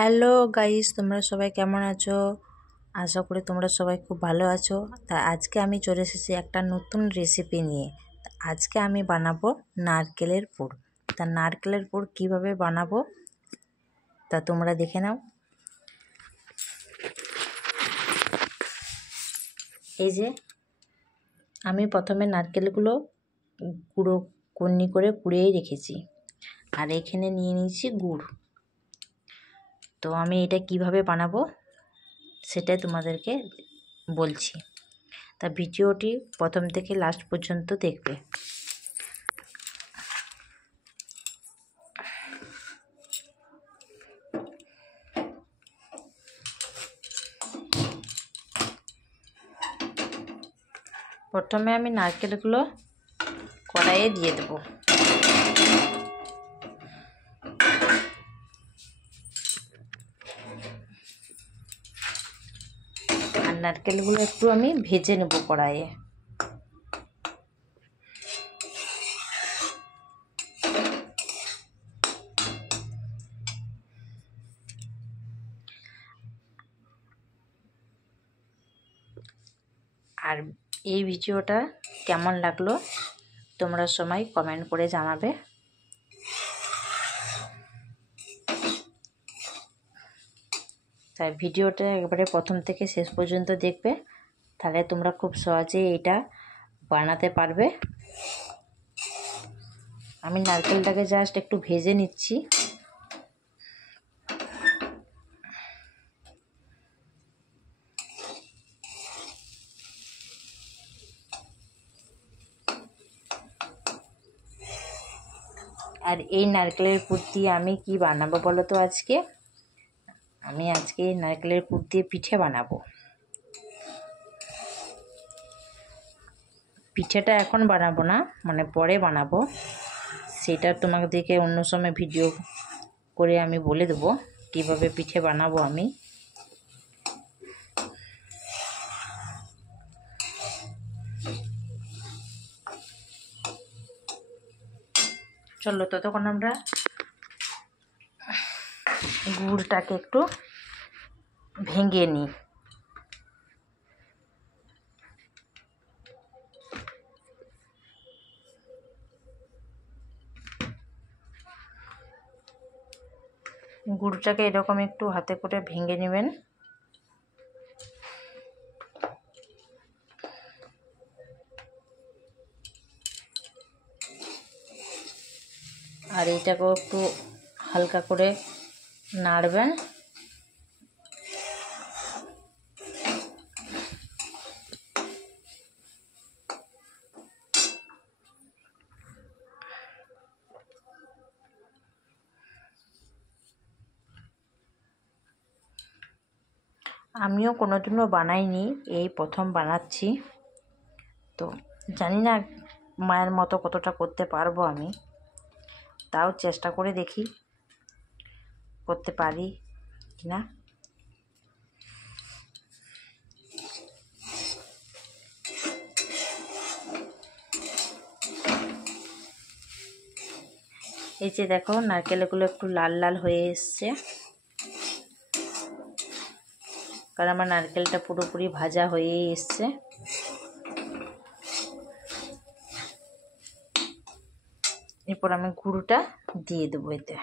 Hello guys, তোমরা সবাই কেমন আছো? আশা করি তোমরা সবাই খুব ভালো আছো। তা আজকে আমি চলে এসেছি একটা নতুন রেসিপি নিয়ে। আজকে আমি বানাবো নারকেলের পুর। তা নারকেলের পুর কিভাবে বানাবো তা তোমরা দেখে নাও। এই যে আমি প্রথমে নারকেলগুলো কুন্নি করে কুড়িয়েই রেখেছি, আর এখানে নিয়ে নিয়েছি গুড়। তো আমি এটা কিভাবে বানাবো সেটাই তোমাদেরকে বলছি। তা ভিডিওটি প্রথম থেকে লাস্ট পর্যন্ত দেখবে। প্রথমে আমি নারকেলগুলো কড়াইয়ে দিয়ে দেবো। আর নারকেলগুলো একটু আমি ভেজে নেব কড়াইয়ে। আর এই ভিডিওটা কেমন লাগলো তোমরা সবাই কমেন্ট করে জানাবে। তাই ভিডিওটা একবারে প্রথম থেকে শেষ পর্যন্ত দেখবে, তাহলে তোমরা খুব সহজেই এটা বানাতে পারবে। আমি নারকেলটাকে জাস্ট একটু ভেজে নিচ্ছি। আর এই নারকেলের পুর দিয়ে আমি কি বানাবো বলো তো? আমি আজকে নারকেলের পুর দিয়ে পিঠে বানাবো। পিঠেটা এখন বানাবো না, মানে পরে বানাবো। সেটা তোমাদেরকে অন্য সময় ভিডিও করে আমি বলে দেবো কিভাবে পিঠে বানাবো আমি। চলো ততক্ষণ আমরা গুড়টাকে একটু ভেঙে নিই। গুড়টাকে এরকম একটু হাতে করে ভেঙে নেবেন। আর এটাকেও একটু হালকা করে নাড়বেন। আমিও কোনোদিনও বানাইনি, এই প্রথম বানাচ্ছি। তো জানি না মায়ের মতো কতটা করতে পারবো আমি, তাও চেষ্টা করে দেখি করতে পারি কিনা। এই যে দেখো নারকেলগুলো একটু লাল লাল হয়ে এসছে, কারণ আমার নারকেলটা পুরোপুরি ভাজা হয়ে এসছে। এরপর আমি গুঁড়োটা দিয়ে দেবো এতে।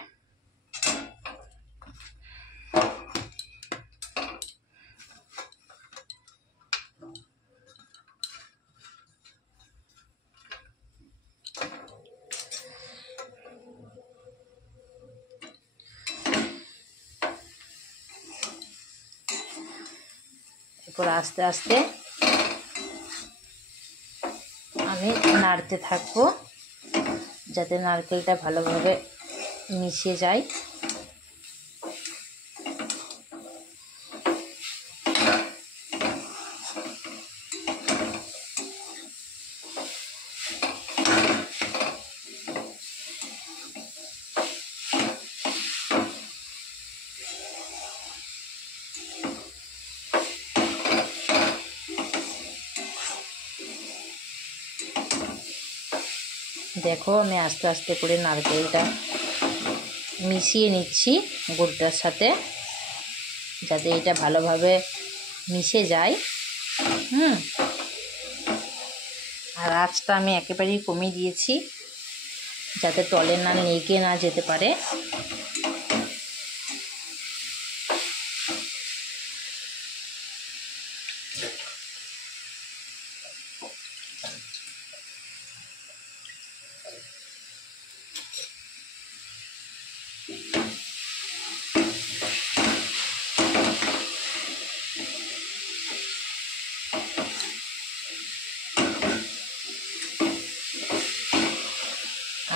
এরপর আস্তে আস্তে আমি নাড়তে থাকবো যাতে নারকেলটা ভালোভাবে মিশে যায়। দেখো আমি আস্তে আস্তে করে নারকেলটা মিশিয়ে নিচ্ছি গুড়টার সাথে। যাতে এটা ভালোভাবে মিশে যায়। আর আঁচটা আমি একেবারেই কমিয়ে দিয়েছি যাতে তলে না লেগে না যেতে পারে।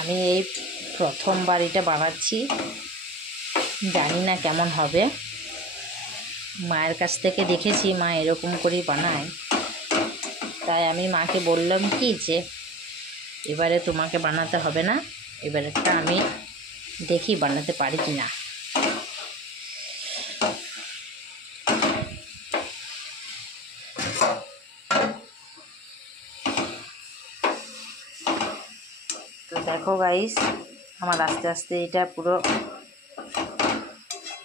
আমি এই প্রথমবার এটা বানাচ্ছি, জানি না কেমন হবে। মায়ের কাছ থেকে দেখেছি মা এরকম করেই বানায়, তাই আমি মাকে বললাম কি যে এবারে তোমাকে বানাতে হবে না, এবারেটা আমি দেখি বানাতে পারি কি না। তো দেখো গাইস, আমার আস্তে আস্তে এটা পুরো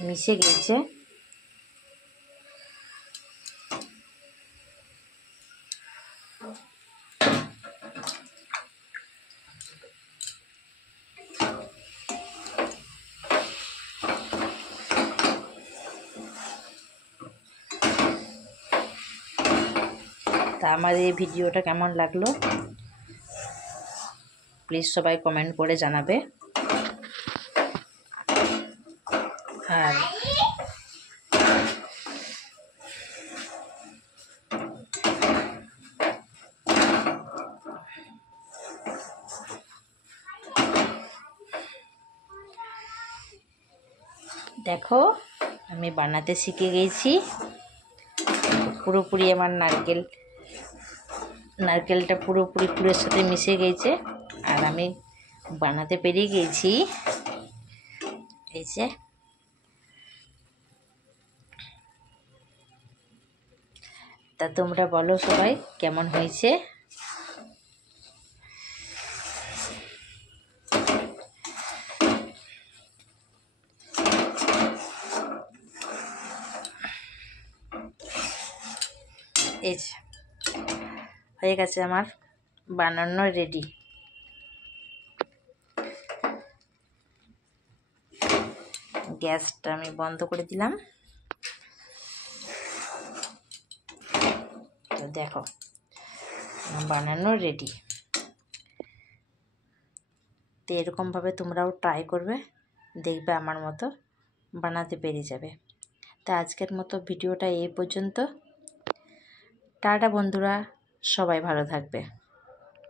মিশে গেছে। তা আমার এই ভিডিওটা কেমন লাগলো প্লিজ সবাই কমেন্ট করে জানাবে। আর দেখো আমি বানাতে শিখে গেছি পুরোপুরি। আমার নারকেলটা পুরোপুরি পুরের সাথে মিশে গেছে আর আমি বানাতে পেরে গেছি। এই যে তা তোমরা বলো সবাই কেমন হয়েছে। এই যে হয়ে গেছে আমার বানানো রেডি। গ্যাসটা আমি বন্ধ করে দিলাম। তো দেখো বানানো রেডি। তো এরকমভাবে তোমরাও ট্রাই করবে, দেখবে আমার মতো বানাতে পেরে যাবে। তা আজকের মতো ভিডিওটা এই পর্যন্ত। টাটা বন্ধুরা, সবাই ভালো থাকবে।